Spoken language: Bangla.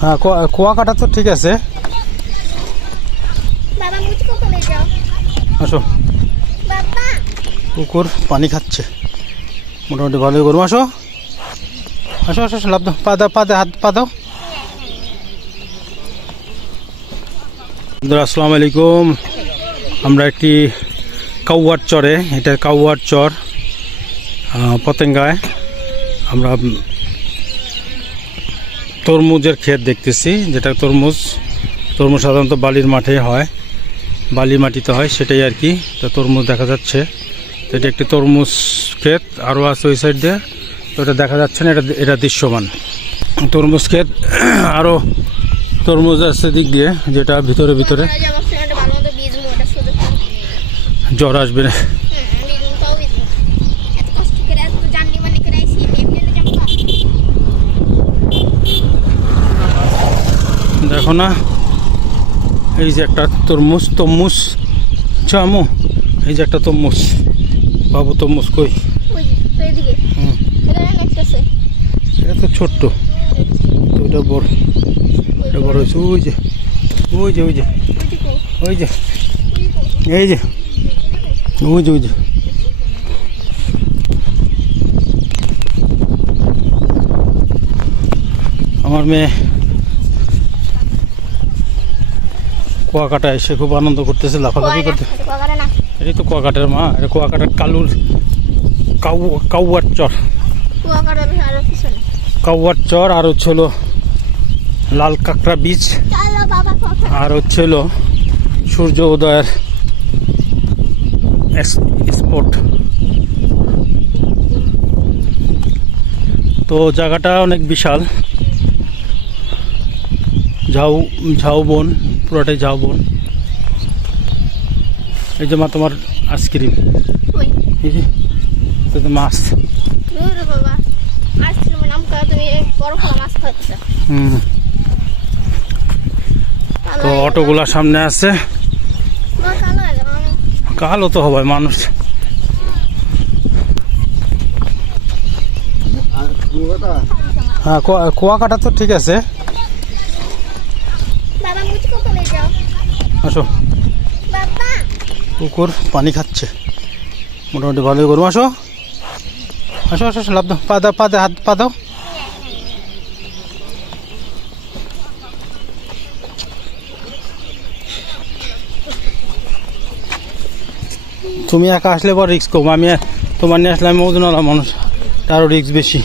হ্যাঁ কুয়াকাটা তো ঠিক আছে। আসো। কুকুর পানি খাচ্ছে। মোটামুটি ভালোই গরু। আসো। আসো আসো লাভ দাও। পা দাও পা দাও হাত পা দাও। আসসালামু আলাইকুম। আমরা একটি কাউয়ার চরে এটা কাউয়ার চর পতেঙ্গায়। আমরা তরমুজের ক্ষেত দেখতেছি যেটা তরমুজ। তরমুজ সাধারণত বালির মাঠে হয় বালি মাটিতে হয় সেটাই আর কি। তো তরমুজ দেখা যাচ্ছে। এটা একটি তরমুজ ক্ষেত আরও আছে ওই সাইড দিয়ে। তো এটা দেখা যাচ্ছে না এটা এটা দৃশ্যমান। তরমুজ ক্ষেত আরও তরমুজ আছে দিক দিয়ে যেটা ভিতরে ভিতরে। জ্বর আসবে। না দেখো না এই যে একটা তরমুজ তরমুজ চামু এই যে একটা তরমুজ বাবু তরমুজ কই? এটা তো ছোট্ট তো এটা বড় এটা বড় হয়েছে ওই যে ওই যে ওই যে ওই যে এই যে ওই যে ওই যে। আমার মেয়ে কুয়াকাটা এসে খুব আনন্দ করতেছে লাফালাফি করতে এটাই তো কুয়াকাটার মা এটা কুয়াকাটার কালুর কাউ কাউয়ার চর। কাউয়ার চর আর হচ্ছে হলো লাল কাঁকড়া কুয়াকাটা আর হচ্ছে হলো সূর্য উদয়ের স্পট। তো জায়গাটা অনেক বিশাল। ঝাউ ঝাউ ঝাউবন পুরোটাই ঝাউ ঝাউবন এই যে মা তোমার আইসক্রিম। এই যে তো মাছ। তো অটোগুলা সামনে আছে। কালো হয়ে আমি কালো তো হবে মানুষ। হ্যাঁ কুয়া- কুয়াকাটা তো ঠিক আছে। আসো। কুকুর পানি খাচ্ছে। মোটামুটি ভালোই করব আসো। আসো আসো আসো লাভ দাও। পা দাও পা দাও হাত পা দাও। তুমি একা আসলে পর রিক্স কম আমি তোমার নিয়ে আসলে আমি ওজন মানুষ। তারও রিক্স বেশি।